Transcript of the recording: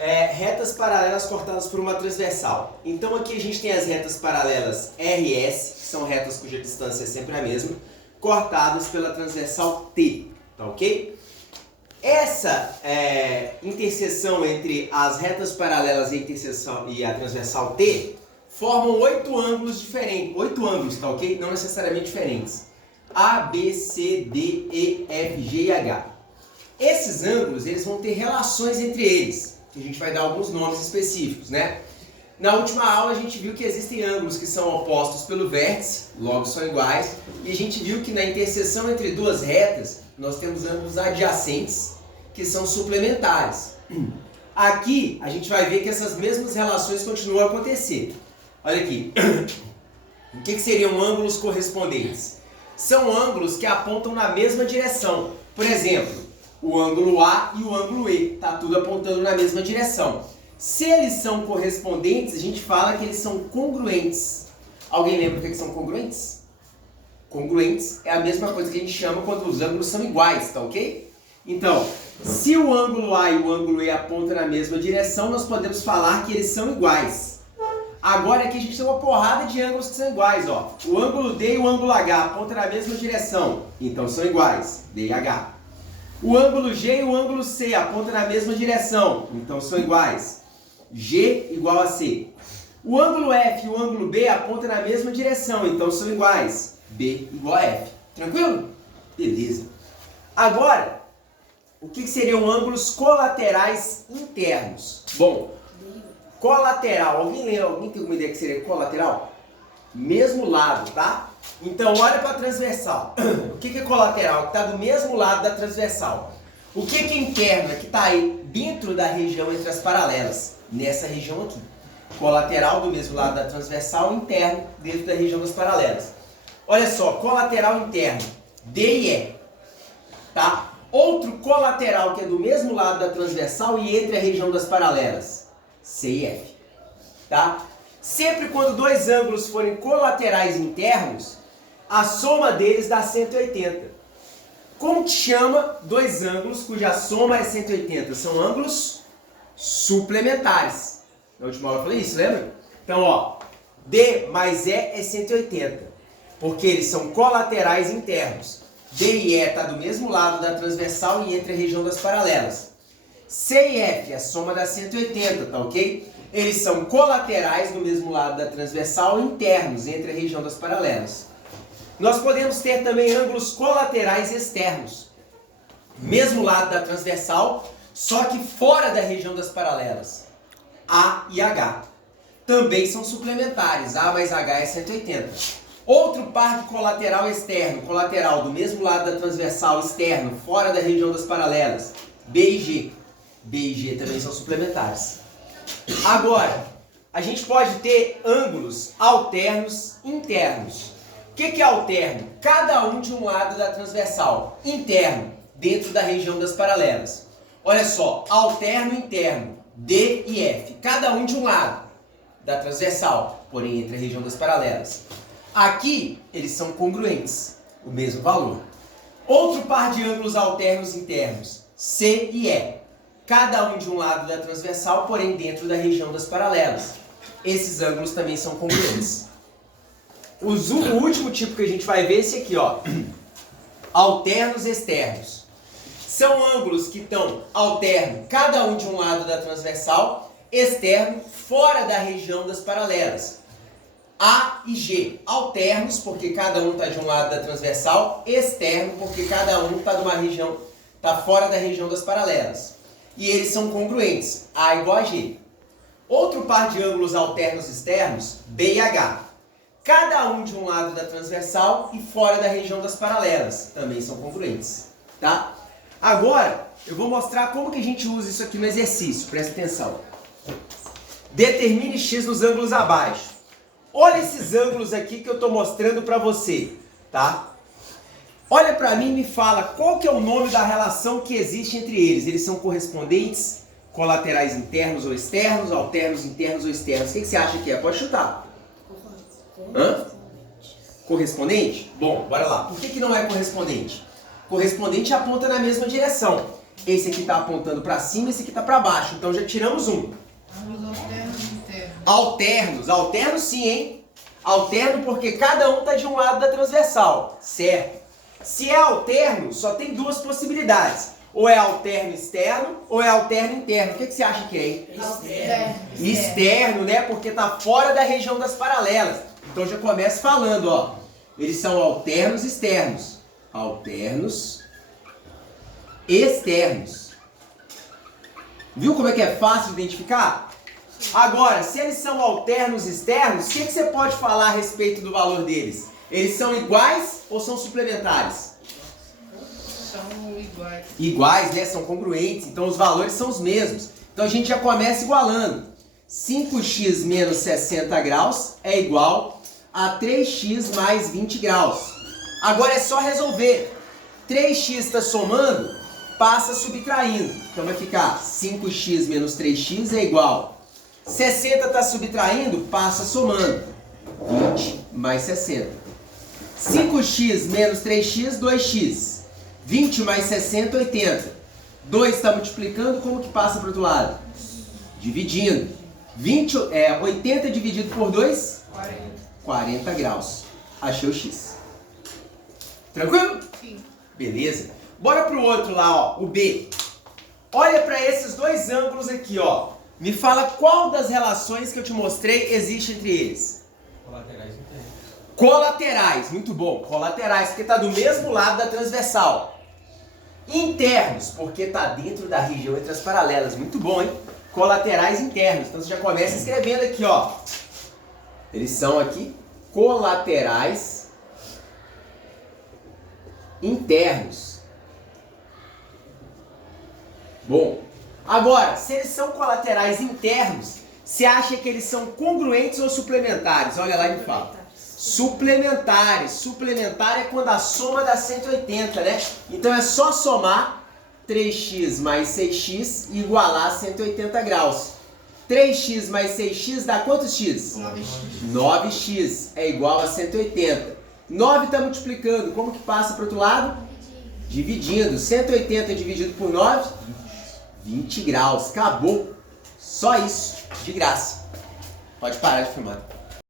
retas paralelas cortadas por uma transversal. Então aqui a gente tem as retas paralelas RS, que são retas cuja distância é sempre a mesma, cortadas pela transversal T, tá ok? Essa interseção entre as retas paralelas e a transversal T formam 8 ângulos diferentes, 8 ângulos, tá ok? Não necessariamente diferentes. A, B, C, D, E, F, G e H. Esses ângulos, eles vão ter relações entre eles, que a gente vai dar alguns nomes específicos, né? Na última aula a gente viu que existem ângulos que são opostos pelo vértice, logo são iguais, e a gente viu que na interseção entre duas retas, nós temos ângulos adjacentes, que são suplementares. Aqui a gente vai ver que essas mesmas relações continuam a acontecer. Olha aqui. O que seriam ângulos correspondentes? São ângulos que apontam na mesma direção. Por exemplo, o ângulo A e o ângulo E. Está tudo apontando na mesma direção. Se eles são correspondentes, a gente fala que eles são congruentes. Alguém lembra o que são congruentes? Congruentes é a mesma coisa que a gente chama quando os ângulos são iguais, tá ok? Então, se o ângulo A e o ângulo E apontam na mesma direção, nós podemos falar que eles são iguais. Agora aqui a gente tem uma porrada de ângulos que são iguais, ó. O ângulo D e o ângulo H apontam na mesma direção, então são iguais, D e H. O ângulo G e o ângulo C apontam na mesma direção, então são iguais, G igual a C. O ângulo F e o ângulo B apontam na mesma direção, então são iguais, B igual a F. Tranquilo? Beleza. Agora, o que seriam ângulos colaterais internos? Bom, colateral, alguém tem alguma ideia que seria colateral? Mesmo lado, tá? Então olha para a transversal. O que é colateral? Que está do mesmo lado da transversal. O que é interno? É que está aí dentro da região entre as paralelas. Nessa região aqui. Colateral do mesmo lado da transversal, interno dentro da região das paralelas. Olha só, colateral interno, D e E. Tá? Outro colateral que é do mesmo lado da transversal e entre a região das paralelas. C e F. Tá? Sempre quando dois ângulos forem colaterais internos, a soma deles dá 180. Como que chama dois ângulos cuja soma é 180? São ângulos suplementares. Na última aula eu falei isso, lembra? Então, ó, D mais E é 180, porque eles são colaterais internos. D e E está do mesmo lado da transversal e entre a região das paralelas. C e F, a soma dá 180, tá ok? Eles são colaterais do mesmo lado da transversal, internos, entre a região das paralelas. Nós podemos ter também ângulos colaterais externos. Mesmo lado da transversal, só que fora da região das paralelas. A e H. Também são suplementares, A mais H é 180. Outro par de colateral externo, colateral do mesmo lado da transversal, externo, fora da região das paralelas. B e G. B e G também são suplementares. Agora, a gente pode ter ângulos alternos internos. O que é alterno? Cada um de um lado da transversal. Interno, dentro da região das paralelas. Olha só, alterno interno, D e F. Cada um de um lado da transversal, porém entre a região das paralelas. Aqui, eles são congruentes, o mesmo valor. Outro par de ângulos alternos internos, C e E. Cada um de um lado da transversal, porém dentro da região das paralelas. Esses ângulos também são congruentes. O último tipo que a gente vai ver é esse aqui, ó. Alternos externos. São ângulos que estão alterno, cada um de um lado da transversal, externo, fora da região das paralelas. A e G, alternos, porque cada um está de um lado da transversal, externo, porque cada um está de uma região, está fora da região das paralelas. E eles são congruentes, A igual a G. Outro par de ângulos alternos externos, B e H. Cada um de um lado da transversal e fora da região das paralelas. Também são congruentes. Tá? Agora, eu vou mostrar como que a gente usa isso aqui no exercício. Presta atenção. Determine X nos ângulos abaixo. Olha esses ângulos aqui que eu estou mostrando para você. Tá? Olha para mim e me fala qual que é o nome da relação que existe entre eles. Eles são correspondentes, colaterais internos ou externos, alternos internos ou externos. O que você acha que é? Pode chutar. Hã? Correspondente? Bom, bora lá. Por que não é correspondente? Correspondente aponta na mesma direção. Esse aqui está apontando para cima, esse aqui está para baixo. Então já tiramos um. Alternos sim, hein? Alterno porque cada um está de um lado da transversal, certo? Se é alterno, só tem duas possibilidades. Ou é alterno externo, ou é alterno interno. O que você acha que é, hein? Externo, né? Porque está fora da região das paralelas. Então já começo falando, ó. Eles são alternos externos. Alternos externos. Viu como é que é fácil de identificar? Agora, se eles são alternos externos, o que você pode falar a respeito do valor deles? Eles são iguais ou são suplementares? São iguais. Iguais, né? São congruentes, então os valores são os mesmos. Então a gente já começa igualando. 5x menos 60 graus é igual a 3x mais 20 graus. Agora é só resolver. 3x está somando, passa subtraindo. Então vai ficar 5x menos 3x é igual. 60 está subtraindo, passa somando. 20 mais 60. 5x menos 3x, 2x. 20 mais 60, 80. 2 está multiplicando, como que passa para o outro lado? Dividindo. 80 dividido por 2? 40 graus. Achei o x. Tranquilo? Sim. Beleza. Bora pro outro lá, ó, o B. Olha para esses dois ângulos aqui, ó. Me fala qual das relações que eu te mostrei existe entre eles. Colaterais internos. Colaterais, muito bom. Colaterais, porque está do mesmo lado da transversal. Internos, porque está dentro da região entre as paralelas. Muito bom, hein? Colaterais internos. Então você já começa escrevendo aqui, ó. Eles são aqui colaterais internos. Bom, agora, se eles são colaterais internos, você acha que eles são congruentes ou suplementares? Olha lá e me fala. Suplementares. Suplementar é quando a soma dá 180, né? Então é só somar 3x mais 6x e igualar a 180 graus. 3x mais 6x dá quantos x? 9x. 9x é igual a 180. 9 está multiplicando. Como que passa para o outro lado? Dividindo. 180 dividido por 9? 20 graus. Acabou. Só isso. De graça. Pode parar de filmar.